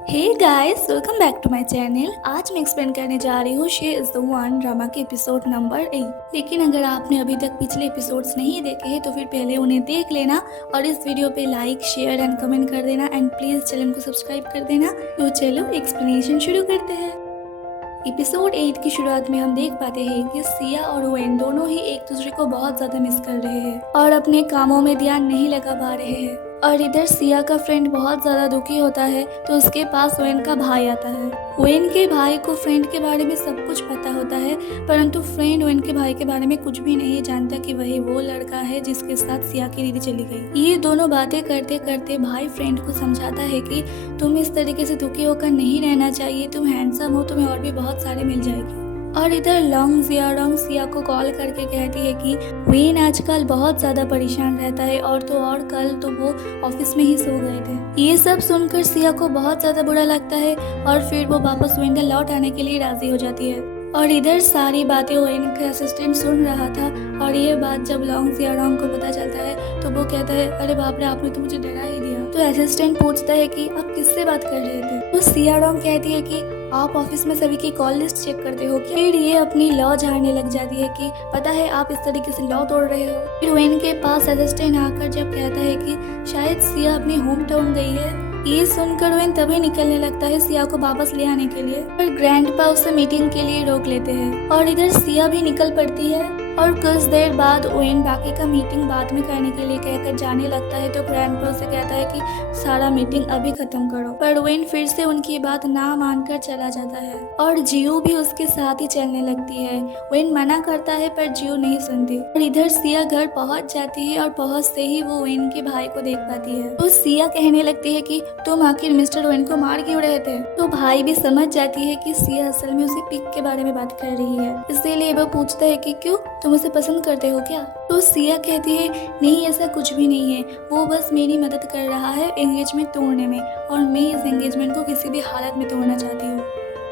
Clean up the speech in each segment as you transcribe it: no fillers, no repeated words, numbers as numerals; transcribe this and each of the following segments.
Hey guys, welcome back to my channel. आज मैं explain करने जा रही हूँ she is the one drama के एपिसोड नंबर 8। लेकिन अगर आपने अभी तक पिछले एपिसोड्स नहीं देखे हैं तो फिर पहले उन्हें देख लेना और इस वीडियो पे लाइक शेयर एंड कमेंट कर देना एंड प्लीज़ चैनल को सब्सक्राइब कर देना। तो चलो एक्सप्लेनेशन शुरू करते हैं। एपिसोड 8 की शुरुआत में हम देख पाते हैं कि सिया और वेन दोनों ही एक दूसरे को बहुत ज़्यादा मिस कर रहे हैं और अपने कामों में ध्यान नहीं लगा पा रहे हैं। और इधर सिया का फ्रेंड बहुत ज़्यादा दुखी होता है तो उसके पास वेन का भाई आता है। वेन के भाई को फ्रेंड के बारे में सब कुछ पता होता है, परंतु फ्रेंड वेन के भाई के बारे में कुछ भी नहीं जानता कि वही वो लड़का है जिसके साथ सिया की दीदी चली गई। ये दोनों बातें करते करते भाई फ्रेंड को समझाता है कि तुम इस तरीके से दुखी होकर नहीं रहना चाहिए, तुम हैंडसम हो, तुम्हें और भी बहुत सारे मिल जाएगी। और इधर लॉन्ग जियाडोंग सिया को कॉल करके कहती है कि वेन आजकल बहुत ज़्यादा परेशान रहता है और तो और कल तो वो ऑफिस में ही सो गए थे। ये सब सुनकर सिया को बहुत ज़्यादा बुरा लगता है और फिर वो वापस वेन लौट आने के लिए राजी हो जाती है। और इधर सारी बातें वेन का असिस्टेंट सुन रहा था और ये बात जब लॉन्ग जियाडोंग को पता चलता है तो वो कहता है, अरे बाप रे, आपने तो मुझे डरा ही दिया। तो असिस्टेंट पूछता है कि आप किससे बात कर रहे थे। तो जियाडोंग कहती है कि आप ऑफिस में सभी की कॉल लिस्ट चेक करते हो क्या? फिर ये अपनी लॉ झाड़ने लग जाती है कि पता है आप इस तरीके से लॉ तोड़ रहे हो। फिर वेन के पास असिस्टेंट आकर जब कहता है कि शायद सिया अपनी होम टाउन गई है। ये सुनकर वेन तभी निकलने लगता है सिया को वापस ले आने के लिए, पर ग्रैंडपा उसे मीटिंग के लिए रोक लेते हैं और इधर सिया भी निकल पड़ती है। और कुछ देर बाद वेन बाकी का मीटिंग बाद में करने के लिए कहकर जाने लगता है तो ग्रैंडपा उसे कहता है कि सारा मीटिंग अभी खत्म करो, पर वेन फिर से उनकी बात ना मानकर चला जाता है और जियो भी उसके साथ ही चलने लगती है। वेन मना करता है पर जियो नहीं सुनती और इधर सिया घर पहुंच जाती है और पहुंचते ही वो वेन के भाई को देख पाती है। तो सिया कहने लगती है कि तुम आखिर मिस्टर वेन को मार क्यों रहे थे। तो भाई भी समझ जाती है कि सिया असल में उसी पिक के बारे में बात कर रही है, इसीलिए वो पूछता है कि क्यों, तुम उसे पसंद करते हो क्या। तो सिया कहती है नहीं, ऐसा कुछ भी नहीं है, वो बस मेरी मदद कर रहा है एंगेजमेंट तोड़ने में और मैं इस एंगेजमेंट को किसी भी हालत में तोड़ना चाहती हूँ।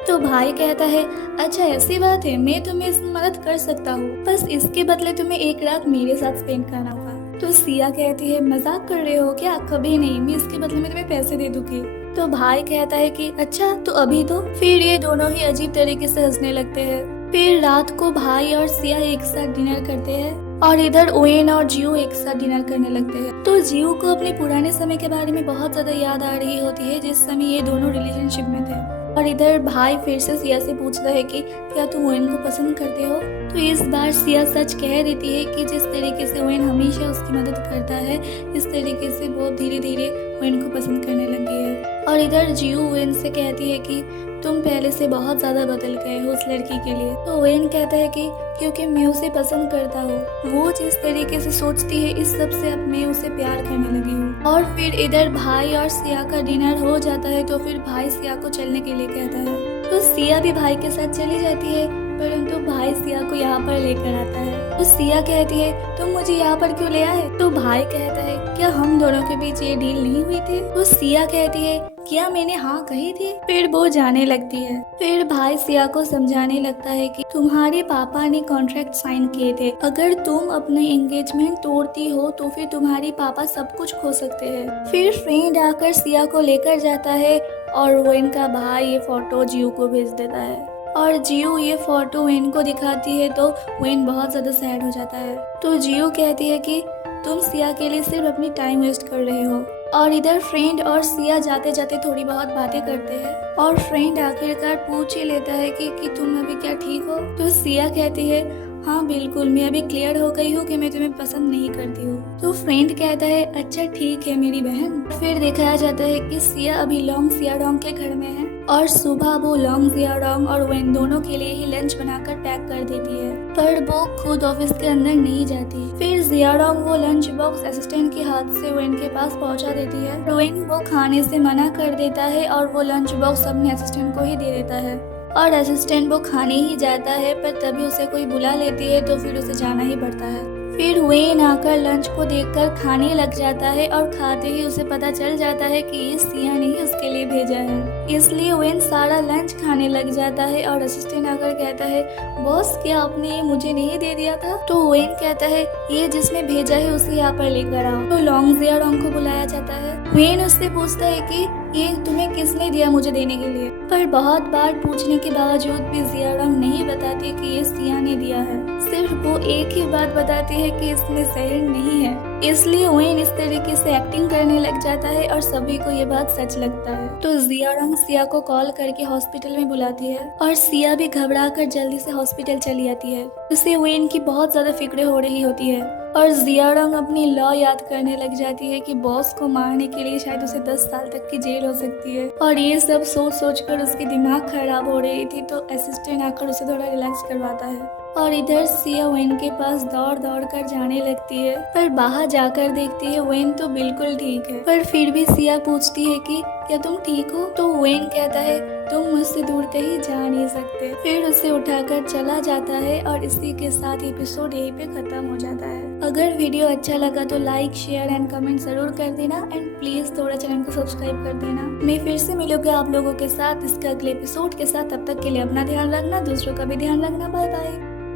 तो भाई कहता है, अच्छा ऐसी बात है, मैं तुम्हें इसमें मदद कर सकता हूँ, बस इसके बदले तुम्हें एक रात मेरे साथ स्पेंड करना होगा। तो सिया कहती है, मजाक कर रहे हो क्या? कभी नहीं, मैं इसके बदले में तुम्हें पैसे दे दूंगी। तो भाई कहता है कि अच्छा तो अभी तो। फिर ये दोनों ही अजीब तरीके से हंसने लगते हैं। फिर रात को भाई और सिया एक साथ डिनर करते हैं और इधर वेन और जियो एक साथ डिनर करने लगते हैं। तो जियो को अपने पुराने समय के बारे में बहुत ज्यादा याद आ रही होती है जिस समय ये दोनों रिलेशनशिप में थे। और इधर भाई फिर से सिया से पूछता है कि क्या तुम वेन को पसंद करते हो। तो इस बार सिया सच कह देती है कि जिस तरीके से वेन हमेशा उसकी मदद करता है, इस तरीके से वो धीरे धीरे वेन को पसंद करने लगी है। और इधर जियो वेन से कहती है कि तुम पहले से बहुत ज्यादा बदल गए हो उस लड़की के लिए। तो वेन कहता है कि क्योंकि मैं उसे पसंद करता हूँ, वो जिस तरीके से सोचती है इस सब से अब मैं उसे प्यार करने लगी हूँ। और फिर इधर भाई और सिया का डिनर हो जाता है तो फिर भाई सिया को चलने के लिए कहता है। तो सिया भी भाई के साथ चली जाती है, परंतु भाई सिया को यहाँ पर लेकर आता है। तो सिया कहती है, तुम मुझे यहाँ पर क्यों ले आए। तो भाई कहता है, क्या हम दोनों के बीच ये डील नहीं हुई थी। तो सिया कहती है, क्या मैंने हाँ कही थी। फिर वो जाने लगती है। फिर भाई सिया को समझाने लगता है कि तुम्हारे पापा ने कॉन्ट्रैक्ट साइन किए थे, अगर तुम अपने एंगेजमेंट तोड़ती हो तो फिर तुम्हारे पापा सब कुछ खो सकते हैं। फिर फ्रेंड आकर सिया को लेकर जाता है और वेन का भाई ये फोटो जियो को भेज देता है और जियो ये फोटो वेन को दिखाती है तो वेन बहुत ज्यादा सैड हो जाता है। तो जियो कहती है कि तुम सिया के लिए सिर्फ अपनी टाइम वेस्ट कर रहे हो। और इधर फ्रेंड और सिया जाते जाते थोड़ी बहुत बातें करते हैं और फ्रेंड आखिरकार पूछ ही लेता है कि तुम अभी क्या ठीक हो। तो सिया कहती है, हाँ बिल्कुल, मैं अभी क्लियर हो गई हूँ कि मैं तुम्हें पसंद नहीं करती हूँ। तो फ्रेंड कहता है, अच्छा ठीक है मेरी बहन। फिर दिखाया जाता है कि सिया अभी लॉन्ग जियाडोंग के घर में है और सुबह वो लॉन्ग जियाडोंग और वेन दोनों के लिए ही लंच बनाकर पैक कर देती है, पर वो खुद ऑफिस के अंदर नहीं जाती। फिर जियाडोंग वो लंच बॉक्स असिस्टेंट के हाथ से वेन के पास पहुंचा देती है। वेन वो खाने से मना कर देता है और वो लंच बॉक्स अपने असिस्टेंट को ही दे देता है और असिस्टेंट वो खाने ही जाता है, पर तभी उसे कोई बुला लेती है तो फिर उसे जाना ही पड़ता है। फिर वेन आकर लंच को देखकर खाने लग जाता है और खाते ही उसे पता चल जाता है कि ये सिया ने ही उसके लिए भेजा है, इसलिए वेन सारा लंच खाने लग जाता है और असिस्टेंट आकर कहता है, बॉस क्या आपने ये मुझे नहीं दे दिया था। तो वेन कहता है, ये जिसने भेजा है उसे यहाँ पर लेकर आओ। तो लॉन्ग जियाडोंग को बुलाया जाता है वेन उससे पूछता है कि ये तुम्हें किसने दिया मुझे देने के लिए, पर बहुत बार पूछने के बावजूद भी जिया रंग नहीं बताती कि ये सिया ने दिया है। सिर्फ वो एक ही बात बताती है कि इसमें जहर नहीं है। इसलिए वेन इस तरीके से एक्टिंग करने लग जाता है और सभी को ये बात सच लगता है। तो जिया रंग सिया को कॉल करके हॉस्पिटल में बुलाती है और सिया भी घबरा कर जल्दी से हॉस्पिटल चली आती है। उसे वेन की बहुत ज्यादा फिक्र हो रही होती है और जिया रंग अपनी लॉ याद करने लग जाती है कि बॉस को मारने के लिए शायद उसे 10 साल तक की जेल हो सकती है। और ये सब सोच सोच कर उसकी दिमाग खराब हो रही थी, तो असिस्टेंट आकर उसे थोड़ा रिलैक्स करवाता है। और इधर सिया वेन के पास दौड़ दौड़ कर जाने लगती है, पर बाहर जाकर देखती है वेन तो बिल्कुल ठीक है। पर फिर भी सिया पूछती है कि क्या तुम ठीक हो? तो वेन कहता है तुम मुझसे दूर कहीं जा नहीं सकते। फिर उसे उठाकर चला जाता है और इसी के साथ एपिसोड यहीं पे खत्म हो जाता है। अगर वीडियो अच्छा लगा तो लाइक, शेयर एंड कमेंट जरूर कर देना एंड प्लीज थोड़ा चैनल को सब्सक्राइब कर देना। मैं फिर से मिलूंगा आप लोगों के साथ इसके अगले एपिसोड के साथ। तब तक के लिए अपना ध्यान रखना, दूसरों का भी ध्यान रखना। Bye bye.